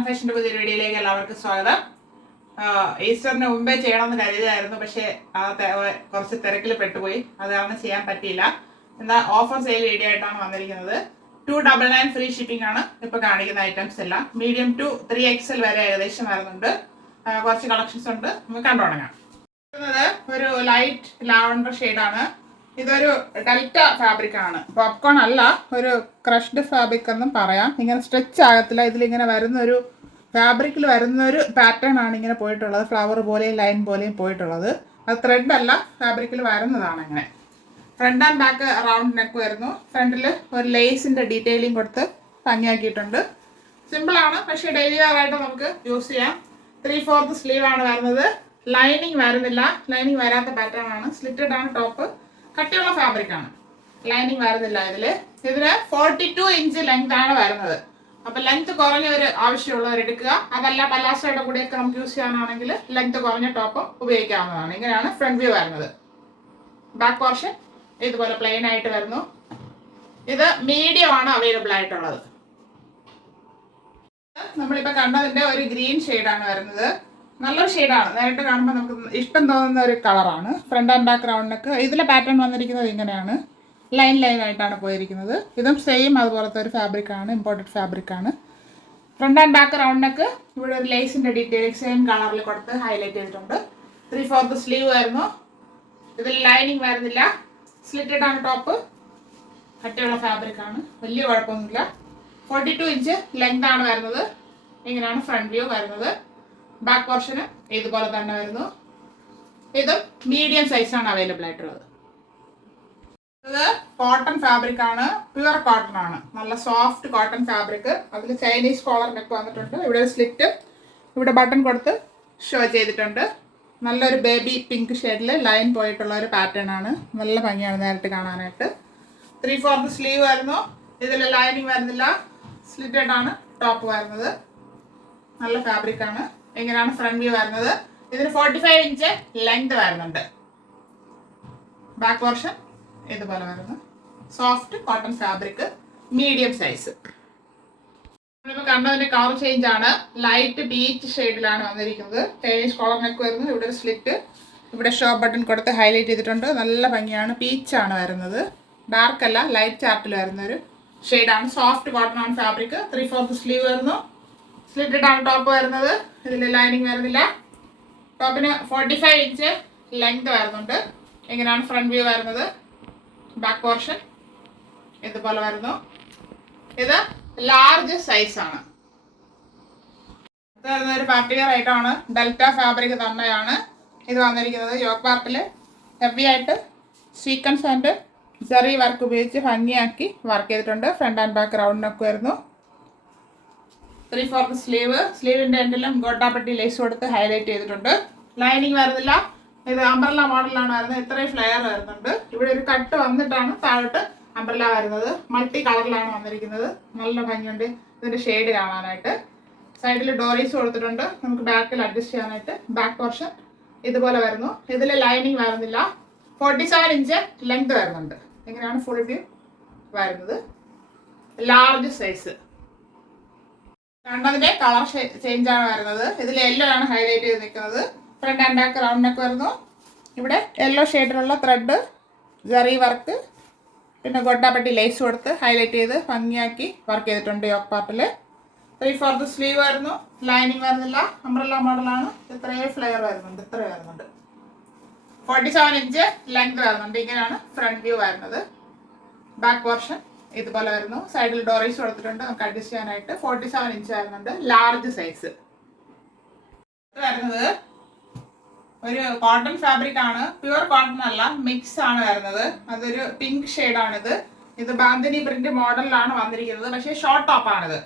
ഫാഷൻ്റെ പുതിയ വീഡിയോയിലേക്ക് എല്ലാവർക്കും സ്വാഗതം. ഈസ്റ്ററിന് മുമ്പേ ചെയ്യണമെന്ന് കരുതിയായിരുന്നു, പക്ഷേ കുറച്ച് തിരക്കിൽ പെട്ടുപോയി. അത് കാരണം ചെയ്യാൻ പറ്റിയില്ല. എന്താ ഓഫർ സെയിൽ വീഡിയോ ആയിട്ടാണ് വന്നിരിക്കുന്നത്. 299 ഫ്രീ ഷിപ്പിംഗ് ആണ് ഇപ്പോൾ കാണിക്കുന്ന ഐറ്റംസ് എല്ലാം. മീഡിയം ടു 3XL വരെ ഏകദേശം വരുന്നുണ്ട്. കുറച്ച് കളക്ഷൻസ് ഉണ്ട്, നമുക്ക് കണ്ടു തുടങ്ങാം. ഒരു ലൈറ്റ് ലാവണ്ടർ ഷെയ്ഡാണ്. ഇതൊരു ഡെൽറ്റ ഫാബ്രിക് ആണ്, പോപ്കോൺ അല്ല, ഒരു ക്രഷ്ഡ് ഫാബ്രിക് എന്നും പറയാം. ഇങ്ങനെ സ്ട്രെച്ച് ആകത്തില്ല. ഇതിലിങ്ങനെ വരുന്നൊരു ഫാബ്രിക്കിൽ വരുന്നൊരു പാറ്റേൺ ആണ് ഇങ്ങനെ പോയിട്ടുള്ളത്. ഫ്ലവർ പോലെയും ലൈൻ പോലെയും പോയിട്ടുള്ളത്. അത് ത്രെഡ് അല്ല, ഫാബ്രിക്കിൽ വരുന്നതാണ്. ഇങ്ങനെ front and back round neck വരുന്നു. ഫ്രണ്ടിൽ ഒരു ലേസിൻ്റെ ഡീറ്റെയിലിംഗ് കൊടുത്ത് ഭംഗിയാക്കിയിട്ടുണ്ട്. സിമ്പിളാണ്, പക്ഷേ ഡെയിലി വെയർ ആയിട്ട് നമുക്ക് യൂസ് ചെയ്യാം. 3/4 സ്ലീവ് ആണ് വരുന്നത്. ലൈനിങ് വരുന്നില്ല, ലൈനിങ് വരാത്ത പാറ്റേൺ ആണ്. സ്ലിറ്റഡ് ആണ് ടോപ്പ്. കട്ടിയുള്ള ഫാബ്രിക് ആണ്, ലൈനിങ് വരുന്നില്ല. ഇതിന് 42 ഇഞ്ച് ലെങ്ത് ആണ് വരുന്നത്. അപ്പൊ ലെങ്ത് കുറഞ്ഞൊരു ആവശ്യമുള്ളവർ എടുക്കുക. അതല്ല പലാസോയുടെ കൂടെയൊക്കെ നമുക്ക് യൂസ് ചെയ്യാനാണെങ്കിൽ ലെങ്ത് കുറഞ്ഞ ടോപ്പ് ഉപയോഗിക്കാവുന്നതാണ്. ഇങ്ങനെയാണ് ഫ്രണ്ട് വ്യൂ വരുന്നത്. ബാക്ക് പോർഷൻ ഇതുപോലെ പ്ലെയിൻ ആയിട്ട് വരുന്നു. ഇത് മീഡിയം ആണ് അവൈലബിൾ ആയിട്ടുള്ളത്. നമ്മളിപ്പോൾ കണ്ടതിന്റെ ഒരു ഗ്രീൻ ഷെയ്ഡാണ് വരുന്നത്. നല്ലൊരു ഷെയ്ഡാണ്. നേരിട്ട് കാണുമ്പോൾ നമുക്ക് ഇഷ്ടം തോന്നുന്ന ഒരു കളറാണ്. ഫ്രണ്ട് ആൻഡ് ബാക്ക് റൗണ്ടിനൊക്കെ ഇതിലെ പാറ്റേൺ വന്നിരിക്കുന്നത് ഇങ്ങനെയാണ്. ലൈൻ ആയിട്ടാണ് പോയിരിക്കുന്നത്. ഇതും സെയിം അതുപോലത്തെ ഒരു ഫാബ്രിക്കാണ്, ഇമ്പോർട്ടഡ് ഫാബ്രിക്കാണ്. ഫ്രണ്ട് ആൻഡ് ബാക്ക് റൗണ്ടിനൊക്കെ ഇവിടെ ഒരു ലേസിൻ്റെ ഡീറ്റെയിലിംഗ് സെയിം കളറിൽ കൊടുത്ത് ഹൈലൈറ്റ് ചെയ്തിട്ടുണ്ട്. 3/4 സ്ലീവ് വരുന്നു. ഇതിൽ ലൈനിങ് വരുന്നില്ല. സ്ലിറ്റഡ് ആണ് ടോപ്പ്. കട്ടിയുള്ള ഫാബ്രിക്കാണ്, വലിയ കുഴപ്പമൊന്നുമില്ല. 42 ഇഞ്ച് ലെങ്ത് ആണ് വരുന്നത്. ഇങ്ങനെയാണ് ഫ്രണ്ട് വ്യൂ വരുന്നത്. ബാക്ക് പോർഷന് ഇതുപോലെ തന്നെ വരുന്നു. ഇത് മീഡിയം സൈസാണ് അവൈലബിൾ ആയിട്ടുള്ളത്. ഇത് കോട്ടൺ ഫാബ്രിക് ആണ്, പ്യുവർ കോട്ടൺ ആണ്. നല്ല സോഫ്റ്റ് കോട്ടൺ ഫാബ്രിക്. അതിൽ ചൈനീസ് കോളർ നെക്ക് വന്നിട്ടുണ്ട്. ഇവിടെ ഒരു സ്ലിറ്റ്, ഇവിടെ ബട്ടൺ കൊടുത്ത് ഷോ ചെയ്തിട്ടുണ്ട്. നല്ലൊരു ബേബി പിങ്ക് ഷെയ്ഡിൽ ലൈൻ പോയിട്ടുള്ള ഒരു പാറ്റേൺ ആണ്. നല്ല ഭംഗിയാണ് നേരിട്ട് കാണാനായിട്ട്. 3/4 സ്ലീവ് വരുന്നു. ഇതിൽ ലൈനിങ് വരുന്നില്ല. സ്ലിറ്റഡ് ആണ് ടോപ്പ് വരുന്നത്. നല്ല ഫാബ്രിക് ആണ്. ഇങ്ങനെയാണ് ഫ്രണ്ട് വ്യൂ വരുന്നത്. ഇതിന് 45 ഇഞ്ച് ലെങ്ത് വരുന്നുണ്ട്. ബാക്ക് പോർഷൻ ഇതുപോലെ വരുന്നു. Soft cotton fabric, medium size. നമ്മളിപ്പോൾ കണ്ടതിന്റെ കളർ ചേഞ്ച് ആണ്. ലൈറ്റ് പീച്ച് ഷെയ്ഡിലാണ് വന്നിരിക്കുന്നത്. ചൈനീസ് കോളർ നെക്ക് വരുന്നു. ഇവിടെ ഒരു സ്ലിറ്റ്, ഇവിടെ ഷോ ബട്ടൺ കൊടുത്ത് ഹൈലൈറ്റ് ചെയ്തിട്ടുണ്ട്. നല്ല ഭംഗിയാണ്. പീച്ചാണ് വരുന്നത്. ഡാർക്ക് അല്ല, ലൈറ്റ് ചാർട്ടിൽ വരുന്നൊരു ഷെയ്ഡാണ്. സോഫ്റ്റ് കോട്ടൺ ആണ് ഫാബ്രിക്. 3/4 സ്ലീവ് വരുന്നു. സ്ലിറ്റഡ് ആണ് ടോപ്പ് വരുന്നത്. ഇതിൽ ലൈനിങ് വരുന്നില്ല. ടോപ്പിന് 45 ഇഞ്ച് ലെങ്ത് വരുന്നുണ്ട്. ഇങ്ങനെയാണ് ഫ്രണ്ട് വ്യൂ വരുന്നത്. ബാക്ക് പോർഷൻ ഇതുപോലെ വരുന്നു. ഇത് ലാർജ് സൈസാണ്. ഇത് വരുന്ന ഒരു പാർട്ടി വെയർ ഐറ്റമാണ്. ഡെൽറ്റ ഫാബ്രിക് തന്നെയാണ് ഇത് വന്നിരിക്കുന്നത്. യോക്ക് പാർട്ടിൽ ഹെവി ആയിട്ട് സീക്വൻസ് ആൻഡ് ജെറി വർക്ക് ഉപയോഗിച്ച് ഭംഗിയാക്കി വർക്ക് ചെയ്തിട്ടുണ്ട്. Front and back round neck വരുന്നു. 3/4 സ്ലീവ്. സ്ലീവിൻ്റെ എൻഡിലും ഗോട്ടാപ്പട്ടി ലേസ് കൊടുത്ത് ഹൈലൈറ്റ് ചെയ്തിട്ടുണ്ട്. ലൈനിങ് വരുന്നില്ല. ഇത് അംബ്രല്ല മോഡലാണ് വരുന്നത്. ഇത്രയും ഫ്ലെയർ വരുന്നുണ്ട്. ഇവിടെ ഒരു കട്ട് വന്നിട്ടാണ് താഴോട്ട് അംബ്രല്ല വരുന്നത്. മൾട്ടി കളറിലാണ് വന്നിരിക്കുന്നത്. നല്ല ഭംഗിയുണ്ട് ഇതിൻ്റെ ഷെയ്ഡ് കാണാനായിട്ട്. സൈഡിൽ ഡോറീസ് കൊടുത്തിട്ടുണ്ട്, നമുക്ക് ബാക്കിൽ അഡ്ജസ്റ്റ് ചെയ്യാനായിട്ട്. ബാക്ക് പോർഷൻ ഇതുപോലെ വരുന്നു. ഇതിൽ ലൈനിങ് വരുന്നില്ല. 47 ഇഞ്ച് ലെങ്ത് വരുന്നുണ്ട്. ഇങ്ങനെയാണ് ഫുൾ വ്യൂ വരുന്നത്. Large size. രണ്ടതിൻ്റെ കളർ ചേഞ്ച് ആണ് വരുന്നത്. ഇതിൽ യെല്ലോ ആണ് ഹൈലൈറ്റ് ചെയ്ത് നിൽക്കുന്നത്. Front and back round neck വരുന്നു. ഇവിടെ യെല്ലോ ഷെയ്ഡിലുള്ള ത്രെഡ്, ജെറി വർക്ക്, പിന്നെ ഗൊട്ടാപ്പട്ടി ലേസ് കൊടുത്ത് ഹൈലൈറ്റ് ചെയ്ത് ഭംഗിയാക്കി വർക്ക് ചെയ്തിട്ടുണ്ട്. യോക്ക് പാർട്ടിൽ 3/4 സ്ലീവ് വരുന്നു. ലൈനിങ് വരുന്നില്ല. അംബ്രല്ല മോഡലാണ്. ഇത്രയും ഫ്ലെയർ വരുന്നുണ്ട്. ഇത്ര വരുന്നുണ്ട്. 47 ഇഞ്ച് ലെങ്ത് വരുന്നുണ്ട്. ഇങ്ങനെയാണ് ഫ്രണ്ട് വ്യൂ വരുന്നത്. ബാക്ക് പോർഷൻ ഇതുപോലെ വരുന്നു. സൈഡിൽ ഡോറീസ് കൊടുത്തിട്ടുണ്ട്, നമുക്ക് അഡ്ജസ്റ്റ് ചെയ്യാനായിട്ട്. 47 ഇഞ്ച് വരുന്നുണ്ട്. Large size. വരുന്നത് ഒരു കോട്ടൺ ഫാബ്രിക് ആണ്. പ്യുവർ കോട്ടൺ അല്ല, മിക്സ് ആണ് വരുന്നത്. അതൊരു പിങ്ക് ഷെയ്ഡാണിത്. ഇത് ബാന്തിനി പ്രിന്റ് മോഡലിലാണ് വന്നിരിക്കുന്നത്. പക്ഷേ ഷോർട്ട് ടോപ്പാണിത്.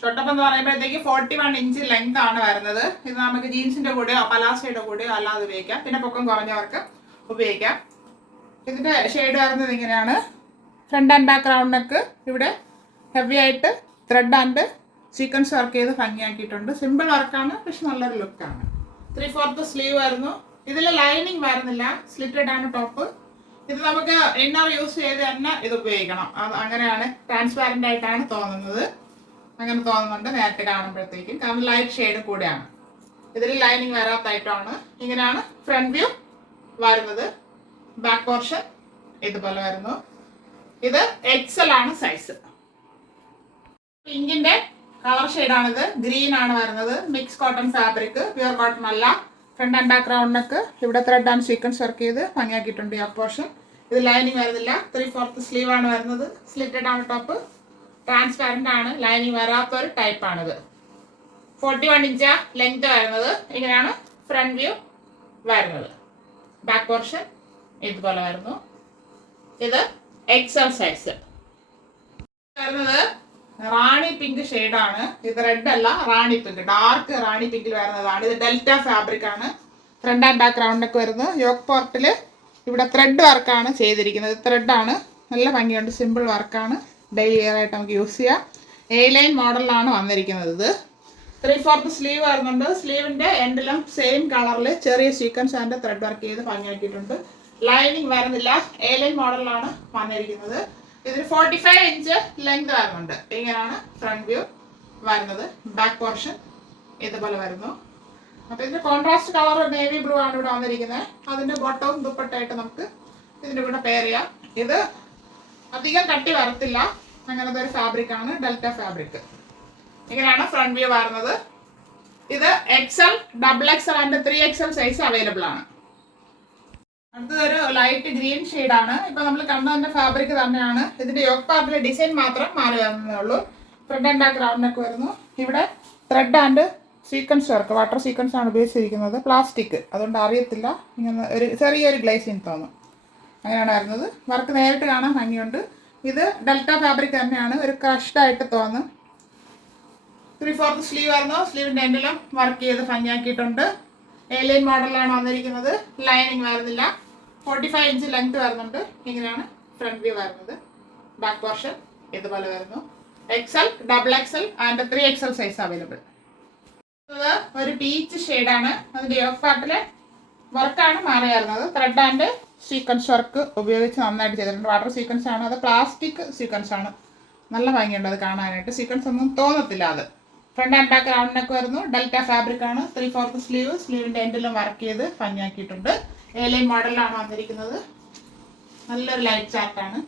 ഷോർട്ട് ടോപ്പ് എന്ന് പറയുമ്പോഴത്തേക്ക് 41 ഇഞ്ച് ലെങ്ത് ആണ് വരുന്നത്. ഇത് നമുക്ക് ജീൻസിന്റെ കൂടെയോ പലാസയുടെ കൂടെയോ അല്ലാതെ ഉപയോഗിക്കാം. പിന്നെ പൊക്കം കുറഞ്ഞവർക്ക് ഉപയോഗിക്കാം. ഇതിന്റെ ഷെയ്ഡ് വരുന്നത് ഇങ്ങനെയാണ്. Front and back round neck. ഇവിടെ ഹെവി ആയിട്ട് ത്രെഡ് ആൻഡ് സീക്വൻസ് വർക്ക് ചെയ്ത് ഭംഗിയാക്കിയിട്ടുണ്ട്. സിമ്പിൾ വർക്കാണ്, പക്ഷെ നല്ലൊരു ലുക്കാണ്. 3/4 സ്ലീവ് വരുന്നു. ഇതിൽ ലൈനിങ് വരുന്നില്ല. സ്ലിറ്റഡ് ആണ് ടോപ്പ്. ഇത് നമുക്ക് ഇന്നർ യൂസ് ചെയ്ത് തന്നെ ഇത് ഉപയോഗിക്കണം. അത് അങ്ങനെയാണ്, ട്രാൻസ്പാരൻ്റ് ആയിട്ടാണ് തോന്നുന്നത്. അങ്ങനെ തോന്നുന്നുണ്ട് നേരിട്ട് കാണുമ്പോഴത്തേക്കും, കാരണം ലൈറ്റ് ഷെയ്ഡ് കൂടെയാണ്. ഇതിൽ ലൈനിങ് വരാത്ത ഐറ്റമാണ്. ഇങ്ങനെയാണ് ഫ്രണ്ട് വ്യൂ വരുന്നത്. ബാക്ക് പോർഷൻ ഇതുപോലെ വരുന്നു. ഇത് എക്സൽ ആണ് സൈസ്. പിങ്കിന്റെ കളർ ഷെയ്ഡാണിത്. ഗ്രീൻ ആണ് വരുന്നത്. Mix cotton fabric, pure cotton അല്ല. Front and back round neck. ഇവിടെ ത്രെഡ് ആൻഡ് സീക്വൻസ് വർക്ക് ചെയ്ത് ഭംഗിയാക്കിയിട്ടുണ്ട് ഈ പോർഷൻ. ഇത് ലൈനിങ് വരുന്നില്ല. 3/4 സ്ലീവ് ആണ് വരുന്നത്. സ്ലിറ്റഡ് ആണ് ടോപ്പ്. ട്രാൻസ്പാരന്റ് ആണ്. ലൈനിങ് വരാത്തൊരു ടൈപ്പാണിത്. 41 ഇഞ്ച് ലെങ്ത് വരുന്നത്. ഇങ്ങനെയാണ് ഫ്രണ്ട് വ്യൂ വരുന്നത്. ബാക്ക് പോർഷൻ ഇതുപോലെ വരുന്നു. ഇത് എക്സൽ സൈസ് വരുന്നത്. റാണി പിങ്ക് ഷെയ്ഡാണ്. ഇത് റെഡ് അല്ല, റാണി പിങ്ക്, ഡാർക്ക് റാണി പിങ്കിൽ വരുന്നതാണ്. ഇത് ഡെൽറ്റ ഫാബ്രിക് ആണ്. ഫ്രണ്ട് ആൻഡ് ബാക്ക് റൗണ്ടൊക്കെ വരുന്നു. യോക്ക് പോർട്ടിൽ ഇവിടെ ത്രെഡ് വർക്കാണ് ചെയ്തിരിക്കുന്നത്. ത്രെഡാണ്, നല്ല ഭംഗിയുണ്ട്. സിമ്പിൾ വർക്കാണ്. ഡെയിലി വെയർ ആയിട്ട് നമുക്ക് യൂസ് ചെയ്യാം. എ ലൈൻ മോഡലിലാണ് വന്നിരിക്കുന്നത്. ഇത് 3/4 സ്ലീവ് വരുന്നുണ്ട്. സ്ലീവിന്റെ എൻഡിലും സെയിം കളറിൽ ചെറിയ സീക്വൻസ് ആൻഡ് ത്രെഡ് വർക്ക് ചെയ്ത് ഭംഗിയാക്കിയിട്ടുണ്ട്. ലൈനിങ് വരുന്നില്ല. എ ലൈൻ മോഡലിലാണ് വന്നിരിക്കുന്നത്. ഇതിന് 45 ഇഞ്ച് ലെങ്ത് വരുന്നുണ്ട്. ഇങ്ങനെയാണ് ഫ്രണ്ട് വ്യൂ വരുന്നത്. ബാക്ക് പോർഷൻ ഇതുപോലെ വരുന്നു. അപ്പോൾ ഇതിന്റെ കോൺട്രാസ്റ്റ് കളർ നേവി ബ്ലൂ ആണ് ഇവിടെ വന്നിരിക്കുന്നത്. അതിന്റെ ബോട്ടവും ദുപ്പട്ടയായിട്ട് നമുക്ക് ഇതിന്റെ കൂടെ പെയർ ചെയ്യാം. ഇത് അധികം കട്ടി വരത്തില്ല. അങ്ങനത്തെ ഒരു ഫാബ്രിക് ആണ്, ഡെൽറ്റ ഫാബ്രിക്. ഇങ്ങനെയാണ് ഫ്രണ്ട് വ്യൂ വരുന്നത്. ഇത് XL, XXL and 3XL size available ആണ്. അടുത്തതൊരു ലൈറ്റ് ഗ്രീൻ ഷെയ്ഡാണ്. ഇപ്പൊ നമ്മൾ കണ്ടതിന്റെ ഫാബ്രിക് തന്നെയാണ്. ഇതിന്റെ യോക്ക് പാർട്ടിലെ ഡിസൈൻ മാത്രം മാറി വരുന്നേ ഉള്ളൂ. Front and back round neck വരുന്നു. ഇവിടെ thread and sequence work, water sequence ആണ് ഉപയോഗിച്ചിരിക്കുന്നത്. പ്ലാസ്റ്റിക്, അതുകൊണ്ട് അറിയത്തില്ല. ഇങ്ങനെ ഒരു ചെറിയൊരു ഗ്ലേസിങ് തോന്നും. അങ്ങനെയാണ് വരുന്നത്. വർക്ക് നേരിട്ട് കാണാൻ ഭംഗിയുണ്ട്. ഇത് ഡെൽറ്റ ഫാബ്രിക് തന്നെയാണ്. ഒരു ക്രഷ്ഡ് ആയിട്ട് തോന്നും. 3/4 സ്ലീവ് വരുന്നു. സ്ലീവിന്റെ എൻഡിലും വർക്ക് ചെയ്ത് ഭംഗിയാക്കിയിട്ടുണ്ട്. എ ലൈൻ മോഡലാണ് വന്നിരിക്കുന്നത്. ലൈനിങ് വരുന്നില്ല. 45 ഇഞ്ച് ലെങ്ത് വരുന്നുണ്ട്. ഇങ്ങനെയാണ് ഫ്രണ്ട് വ്യൂ വരുന്നത്. ബാക്ക് പോർഷൻ ഇതുപോലെ വരുന്നു. XL, XXL and 3XL size available. ഒരു പീച്ച് ഷെയ്ഡാണ്. അതിന്റെ യോക്ക് പാർട്ടിലെ വർക്കാണ് മാറി വരുന്നത്. ത്രെഡ് ആൻഡ് സീക്വൻസ് വർക്ക് ഉപയോഗിച്ച് നന്നായിട്ട് ചെയ്തിട്ടുണ്ട്. വാട്ടർ സീക്വൻസ് ആണ്. അത് പ്ലാസ്റ്റിക് സീക്വൻസ് ആണ്. നല്ല ഭംഗിയുണ്ട് അത് കാണാനായിട്ട്. സീക്വൻസ് ഒന്നും തോന്നത്തില്ല. അത് front and back round neck വരുന്നു. ഡെൽറ്റ ഫാബ്രിക് ആണ്. 3/4 സ്ലീവ്. സ്ലീവിന്റെ എൻഡിലും വർക്ക് ചെയ്ത് ഭംഗിയാക്കിയിട്ടുണ്ട്. എ ലൈൻ മോഡലിലാണ് വന്നിരിക്കുന്നത്. നല്ലൊരു ലൈറ്റ് ചാർട്ടാണ്.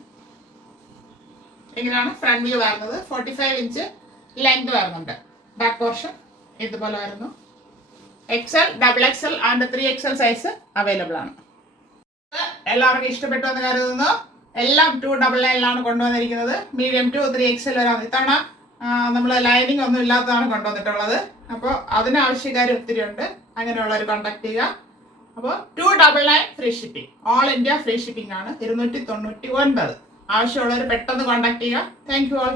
ഇങ്ങനെയാണ് ഫ്രണ്ട് വ്യൂ വരുന്നത്. 45 ഇഞ്ച് ലെങ്ത് വരുന്നുണ്ട്. ബാക്ക് പോർഷൻ ഇതുപോലെ വരുന്നു. XL, XXL and 3XL size available ആണ്. എല്ലാവർക്കും ഇഷ്ടപ്പെട്ടു എന്ന് കരുതുന്നു. എല്ലാം 299 കൊണ്ടുവന്നിരിക്കുന്നത്. മീഡിയം ടു 3XL വരെ. ഇത്തവണ നമ്മൾ ലൈനിങ് ഒന്നും ഇല്ലാത്തതാണ് കൊണ്ടുവന്നിട്ടുള്ളത്. അപ്പോൾ അതിനാവശ്യക്കാർ ഒത്തിരി ഉണ്ട്. അങ്ങനെയുള്ളവർ കോൺടാക്ട് ചെയ്യുക. അപ്പോൾ 299 free shipping. All India free shipping ആണ്. 299. ആവശ്യമുള്ളവർ പെട്ടെന്ന് കോൺടാക്ട് ചെയ്യുക. Thank you all.